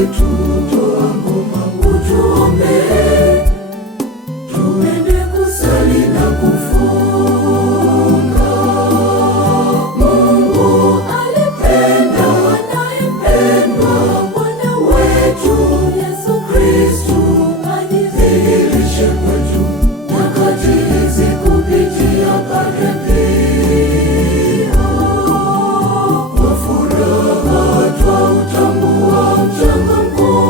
wetu, toa ngoma utuombee, tuende kusali na kufunga. Mungu alipenda anayempendwa, Bwana wetu Yesu Kristu ajidhihirishe kwetu nyakati hizi kupitia Padre Pio. Kwa furaha twautambua mchango mkuu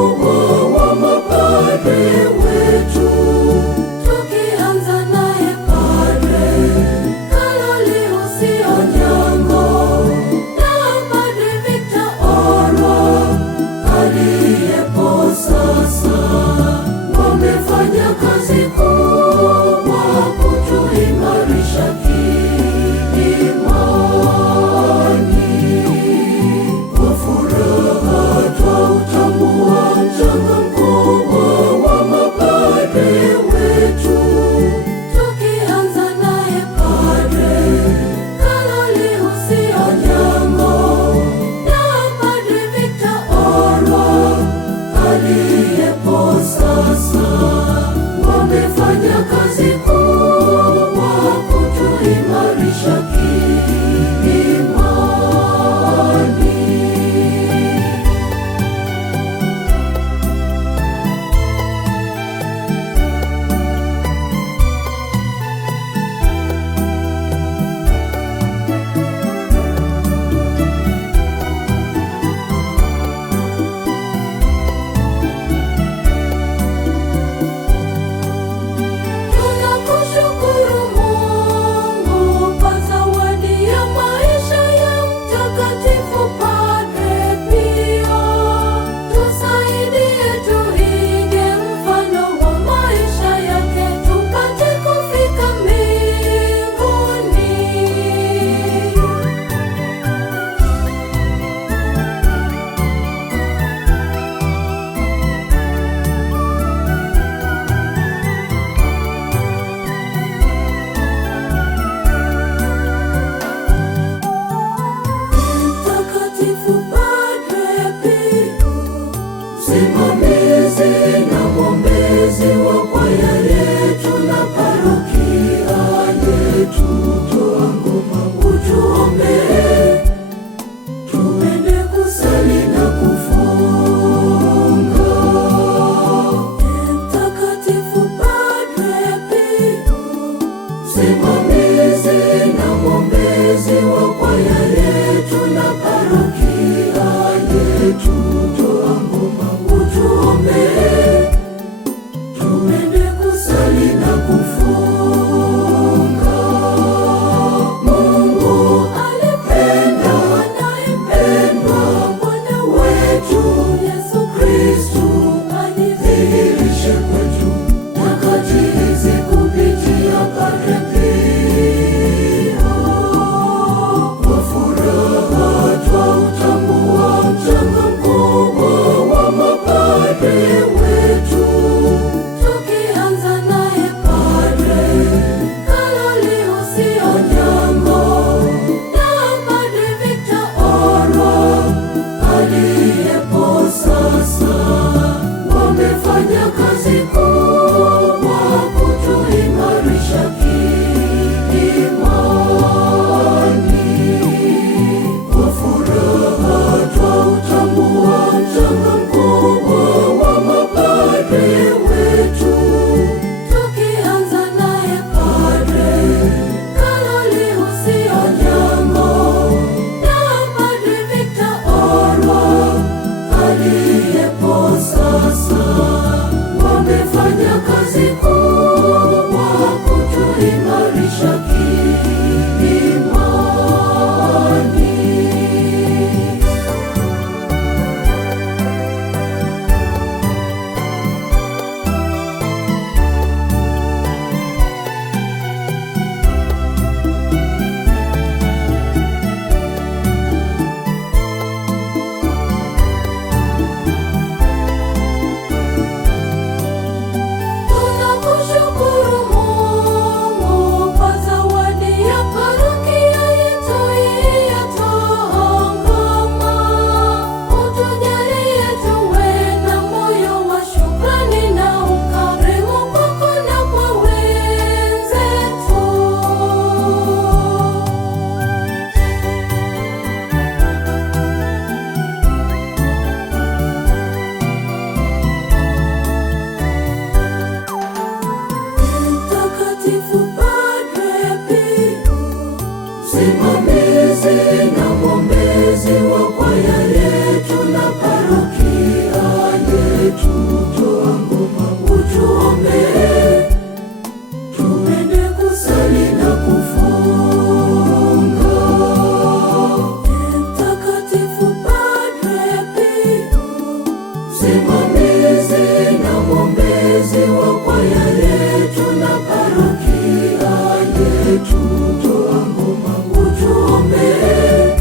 msimamizi na mwombezi wa kwaya yetu na parokia yetu. Toa ngoma utuombee,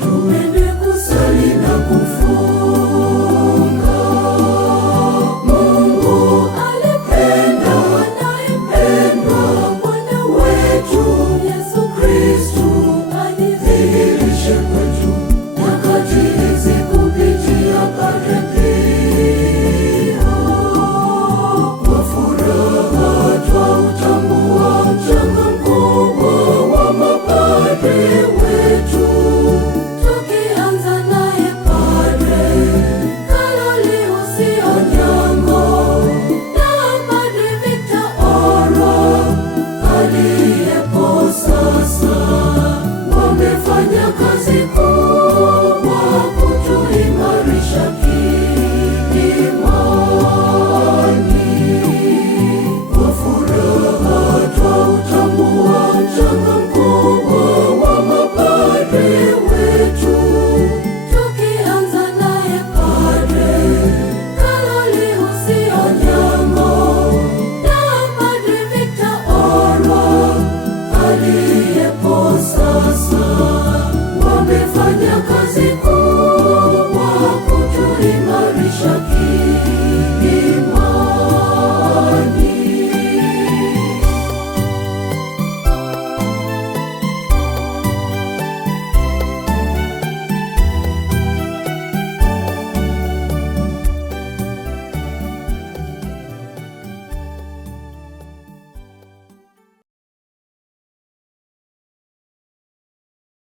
tuende kusali na kufunga. Mungu alipenda anayempendwa, Bwana wetu Yesu Kristu ajidhihirishe kwetu nyakati hizi kupitia Padre Pio. Kwa furaha twautambua mchango mkubwa wa mapadre wetu, tukianza naye Padre Kalolius Onyango na Padre Victor Orwa aliyepo sasa. Wamefanya kazi kubwa kutuimarisha kiimani. Kwa furaha twautambua mchango mkubwa wa mapadre wetu, tukianza naye Padre Kalolius Onyango na Padre Victor Orwa aliyepo sasa. Wamefanya kazi kubwa kutuimarisha kiimani.